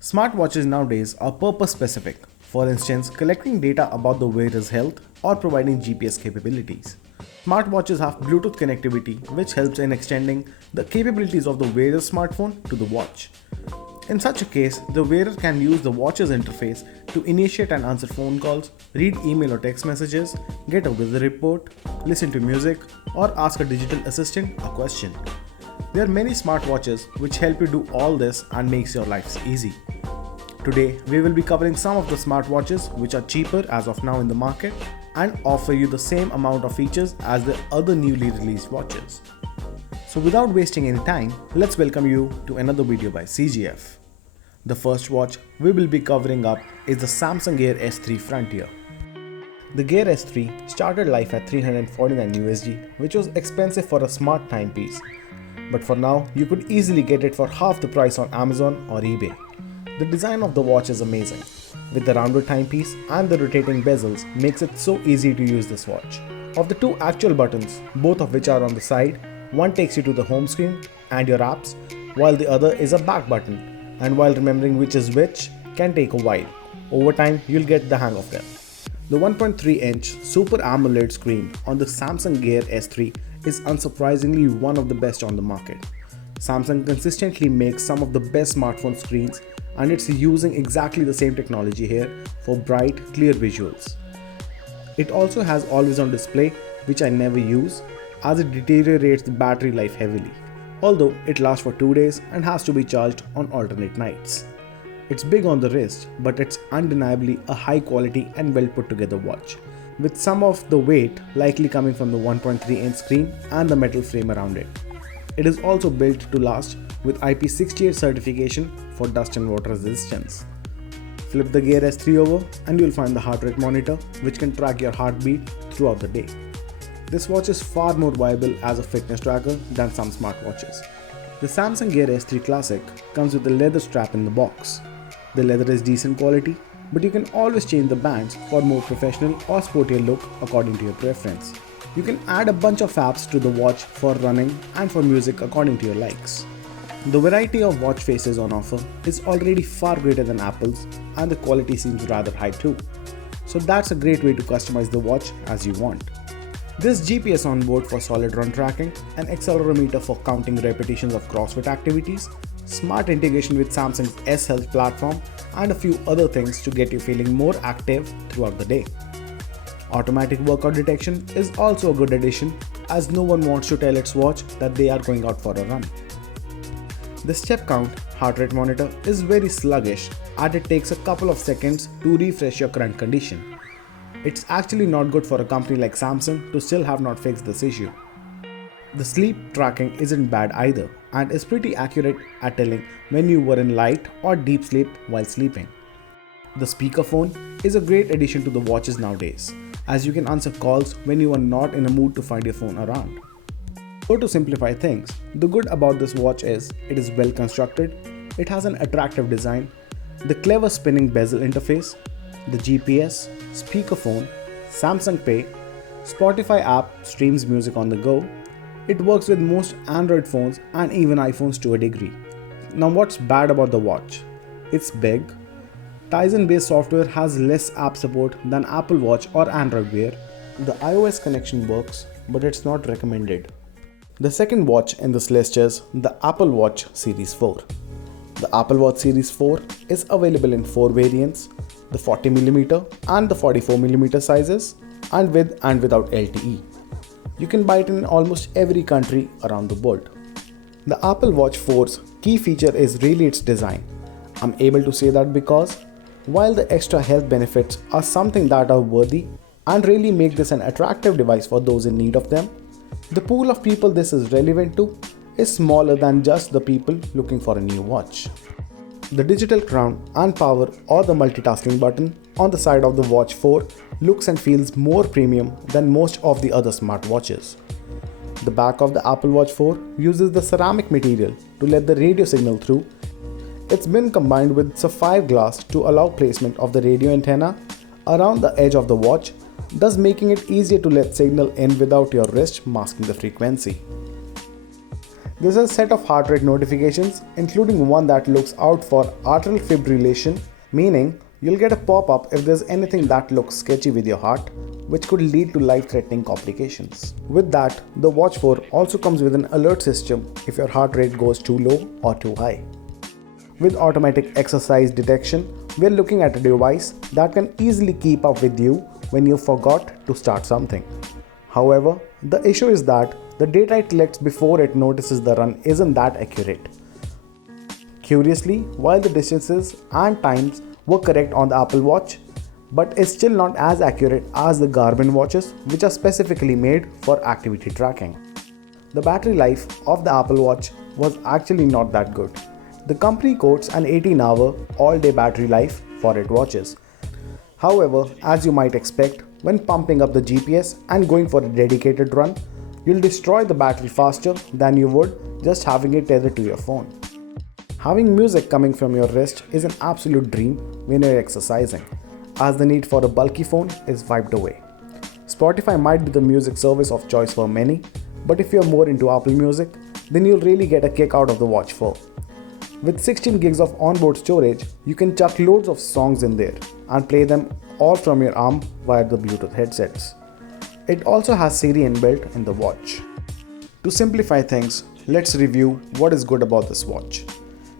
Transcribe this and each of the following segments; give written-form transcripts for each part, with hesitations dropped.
Smartwatches nowadays are purpose-specific, for instance, collecting data about the wearer's health or providing GPS capabilities. Smartwatches have Bluetooth connectivity, which helps in extending the capabilities of the wearer's smartphone to the watch. In such a case, the wearer can use the watch's interface to initiate and answer phone calls, read email or text messages, get a weather report, listen to music, or ask a digital assistant a question. There are many smartwatches which help you do all this and makes your lives easy. Today, we will be covering some of the smartwatches which are cheaper as of now in the market and offer you the same amount of features as the other newly released watches. So without wasting any time, let's welcome you to another video by CGF. The first watch we will be covering up is the Samsung Gear S3 Frontier. The Gear S3 started life at $349 USD, which was expensive for a smart timepiece. But for now, you could easily get it for half the price on Amazon or eBay. The design of the watch is amazing, with the rounded timepiece and the rotating bezels makes it so easy to use this watch. Of the two actual buttons, both of which are on the side, one takes you to the home screen and your apps, while the other is a back button, and while remembering which is which can take a while. Over time, you'll get the hang of them. The 1.3-inch Super AMOLED screen on the Samsung Gear S3 is unsurprisingly one of the best on the market. Samsung consistently makes some of the best smartphone screens, and it's using exactly the same technology here for bright, clear visuals. It also has always-on display, which I never use as it deteriorates the battery life heavily, although it lasts for 2 days and has to be charged on alternate nights. It's big on the wrist, but it's undeniably a high quality and well put together watch, with some of the weight likely coming from the 1.3-inch screen and the metal frame around it. It is also built to last with IP68 certification for dust and water resistance. Flip the Gear S3 over and you'll find the heart rate monitor, which can track your heartbeat throughout the day. This watch is far more viable as a fitness tracker than some smartwatches. The Samsung Gear S3 Classic comes with a leather strap in the box. The leather is decent quality, but you can always change the bands for more professional or sportier look according to your preference. You can add a bunch of apps to the watch for running and for music according to your likes. The variety of watch faces on offer is already far greater than Apple's, and the quality seems rather high too. So that's a great way to customize the watch as you want. This GPS on board for solid run tracking, an accelerometer for counting repetitions of CrossFit activities, smart integration with Samsung's S Health platform, and a few other things to get you feeling more active throughout the day. Automatic workout detection is also a good addition, as no one wants to tell its watch that they are going out for a run. The step count heart rate monitor is very sluggish, and it takes a couple of seconds to refresh your current condition. It's actually not good for a company like Samsung to still have not fixed this issue. The sleep tracking isn't bad either, and is pretty accurate at telling when you were in light or deep sleep while sleeping. The speakerphone is a great addition to the watches nowadays, as you can answer calls when you are not in a mood to find your phone around. So to simplify things, the good about this watch is it is well constructed, it has an attractive design, the clever spinning bezel interface, the GPS, speakerphone, Samsung Pay, Spotify app streams music on the go. It works with most Android phones and even iPhones to a degree. Now what's bad about the watch? It's big. Tizen-based software has less app support than Apple Watch or Android Wear. The iOS connection works, but it's not recommended. The second watch in this list is the Apple Watch Series 4. The Apple Watch Series 4 is available in 4 variants, the 40mm and the 44mm sizes, and with and without LTE. You can buy it in almost every country around the world. The Apple Watch 4's key feature is really its design. I'm able to say that because while the extra health benefits are something that are worthy and really make this an attractive device for those in need of them, the pool of people this is relevant to is smaller than just the people looking for a new watch. The digital crown and power or the multitasking button on the side of the Watch 4 looks and feels more premium than most of the other smartwatches. The back of the Apple Watch 4 uses the ceramic material to let the radio signal through. It's been combined with sapphire glass to allow placement of the radio antenna around the edge of the watch, thus making it easier to let signal in without your wrist masking the frequency. There's a set of heart rate notifications, including one that looks out for atrial fibrillation, meaning you'll get a pop-up if there's anything that looks sketchy with your heart, which could lead to life-threatening complications. With that, the Watch 4 also comes with an alert system if your heart rate goes too low or too high. With automatic exercise detection, we're looking at a device that can easily keep up with you when you forgot to start something. However, the issue is that the data it collects before it notices the run isn't that accurate. Curiously, while the distances and times were correct on the Apple Watch, but is still not as accurate as the Garmin watches, which are specifically made for activity tracking. The battery life of the Apple Watch was actually not that good. The company quotes an 18-hour all-day battery life for its watches. However, as you might expect, when pumping up the GPS and going for a dedicated run, you'll destroy the battery faster than you would just having it tethered to your phone. Having music coming from your wrist is an absolute dream when you're exercising, as the need for a bulky phone is wiped away. Spotify might be the music service of choice for many, but if you're more into Apple Music, then you'll really get a kick out of the Watch 4. With 16 gigs of onboard storage, you can chuck loads of songs in there and play them all from your arm via the Bluetooth headsets. It also has Siri inbuilt in the watch. To simplify things, let's review what is good about this watch.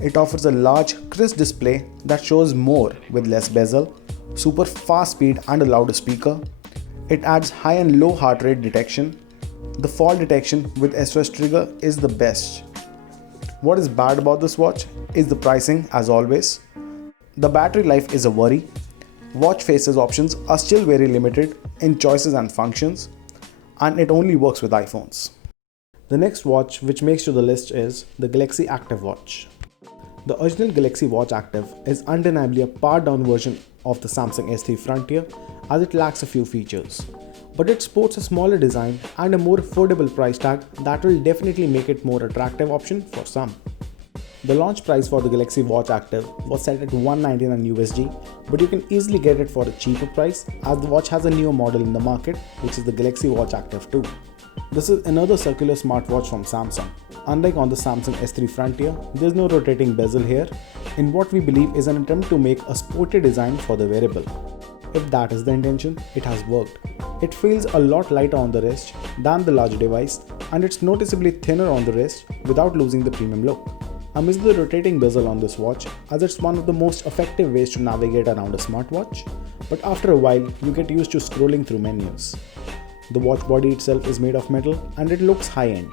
It offers a large, crisp display that shows more with less bezel, super fast speed and a louder speaker. It adds high and low heart rate detection. The fall detection with SOS trigger is the best. What is bad about this watch is the pricing as always. The battery life is a worry. Watch faces options are still very limited in choices and functions, and it only works with iPhones. The next watch which makes to the list is the Galaxy Active Watch. The original Galaxy Watch Active is undeniably a pared-down version of the Samsung S3 Frontier, as it lacks a few features. But it sports a smaller design and a more affordable price tag that will definitely make it more attractive option for some. The launch price for the Galaxy Watch Active was set at $199 USD, but you can easily get it for a cheaper price as the watch has a newer model in the market, which is the Galaxy Watch Active 2. This is another circular smartwatch from Samsung. Unlike on the Samsung S3 Frontier, there is no rotating bezel here, in what we believe is an attempt to make a sporty design for the wearable. If that is the intention, it has worked. It feels a lot lighter on the wrist than the larger device, and it's noticeably thinner on the wrist without losing the premium look. I miss the rotating bezel on this watch, as it's one of the most effective ways to navigate around a smartwatch, but after a while you get used to scrolling through menus. The watch body itself is made of metal and it looks high-end.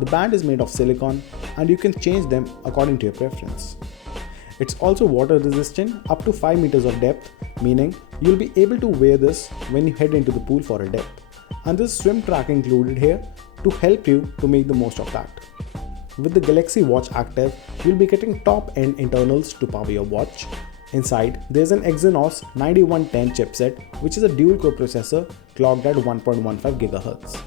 The band is made of silicone and you can change them according to your preference. It's also water resistant up to 5 meters of depth, meaning you'll be able to wear this when you head into the pool for a dip. And there's swim track included here to help you to make the most of that. With the Galaxy Watch Active, you'll be getting top-end internals to power your watch. Inside, there's an Exynos 9110 chipset, which is a dual-core processor clocked at 1.15 GHz.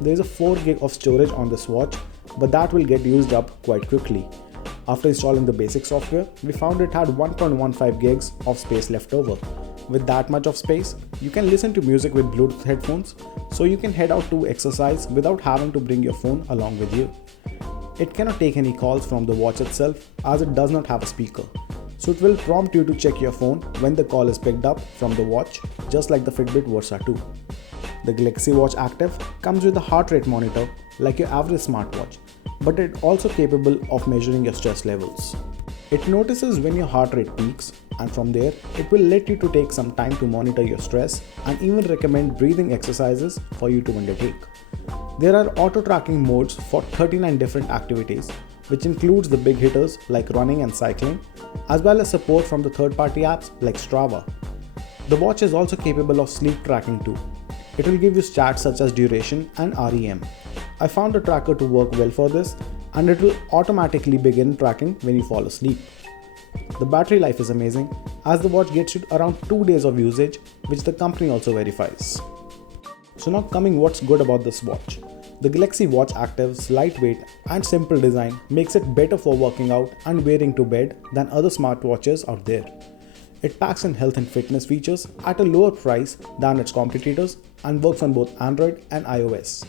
There's a 4 GB of storage on this watch, but that will get used up quite quickly. After installing the basic software, we found it had 1.15 gigs of space left over. With that much of space, you can listen to music with Bluetooth headphones, so you can head out to exercise without having to bring your phone along with you. It cannot take any calls from the watch itself, as it does not have a speaker, so it will prompt you to check your phone when the call is picked up from the watch, just like the Fitbit Versa 2. The Galaxy Watch Active comes with a heart rate monitor like your average smartwatch, but it's also capable of measuring your stress levels. It notices when your heart rate peaks, and from there, it will let you to take some time to monitor your stress and even recommend breathing exercises for you to undertake. There are auto tracking modes for 39 different activities, which includes the big hitters like running and cycling, as well as support from the third-party apps like Strava. The watch is also capable of sleep tracking too. It will give you stats such as duration and REM. I found the tracker to work well for this, and it will automatically begin tracking when you fall asleep. The battery life is amazing, as the watch gets you around 2 days of usage, which the company also verifies. So now coming what's good about this watch. The Galaxy Watch Active's lightweight and simple design makes it better for working out and wearing to bed than other smartwatches out there. It packs in health and fitness features at a lower price than its competitors and works on both Android and iOS.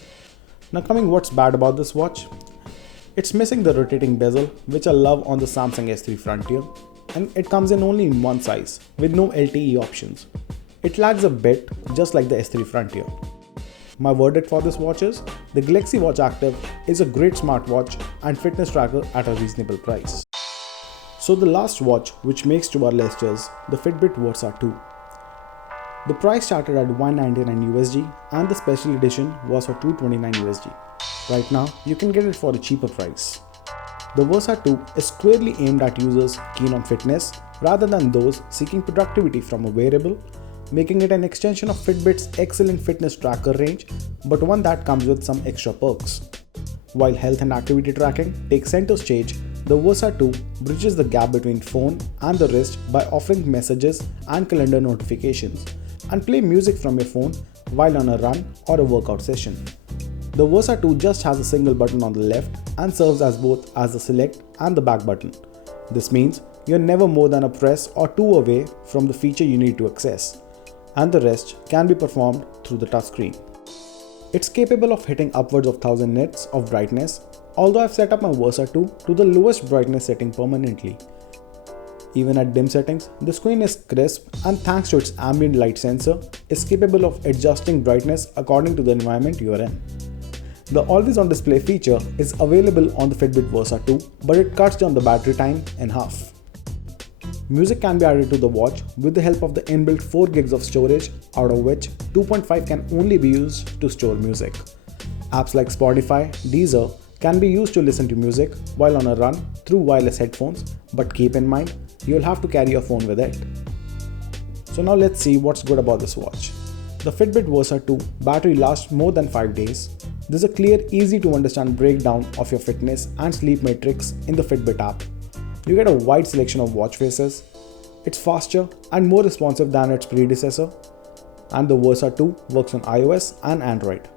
Now coming what's bad about this watch. It's missing the rotating bezel, which I love on the Samsung S3 Frontier, and it comes in only in one size, with no LTE options. It lags a bit, just like the S3 Frontier. My verdict for this watch is, the Galaxy Watch Active is a great smartwatch and fitness tracker at a reasonable price. So the last watch which makes to our list is the Fitbit Versa 2. The price started at $199 USD and the special edition was for $229 USD. Right now, you can get it for a cheaper price. The Versa 2 is squarely aimed at users keen on fitness rather than those seeking productivity from a wearable, making it an extension of Fitbit's excellent fitness tracker range, but one that comes with some extra perks. While health and activity tracking take center stage, the Versa 2 bridges the gap between phone and the wrist by offering messages and calendar notifications, and play music from your phone while on a run or a workout session. The Versa 2 just has a single button on the left and serves as both as the select and the back button. This means you're never more than a press or two away from the feature you need to access, and the rest can be performed through the touchscreen. It's capable of hitting upwards of 1000 nits of brightness, although I've set up my Versa 2 to the lowest brightness setting permanently. Even at dim settings, the screen is crisp and thanks to its ambient light sensor, is capable of adjusting brightness according to the environment you are in. The always on display feature is available on the Fitbit Versa 2, but it cuts down the battery time in half. Music can be added to the watch with the help of the inbuilt 4 GB of storage, out of which 2.5 can only be used to store music. Apps like Spotify, Deezer can be used to listen to music while on a run through wireless headphones, but keep in mind, you'll have to carry your phone with it. So now let's see what's good about this watch. The Fitbit Versa 2 battery lasts more than 5 days. There's a clear, easy to understand breakdown of your fitness and sleep metrics in the Fitbit app. You get a wide selection of watch faces. It's faster and more responsive than its predecessor, and the Versa 2 works on iOS and Android.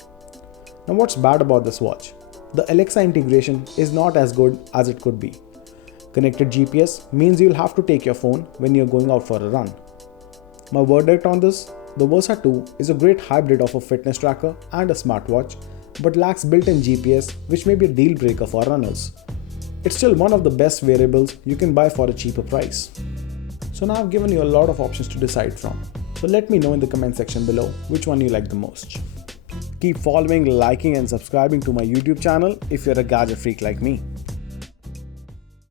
Now what's bad about this watch? The Alexa integration is not as good as it could be. Connected GPS means you'll have to take your phone when you're going out for a run. My verdict on this, the Versa 2 is a great hybrid of a fitness tracker and a smartwatch, but lacks built-in GPS, which may be a deal breaker for runners. It's still one of the best wearables you can buy for a cheaper price. So now I've given you a lot of options to decide from. So let me know in the comment section below which one you like the most. Keep following, liking and subscribing to my YouTube channel if you're a gadget freak like me.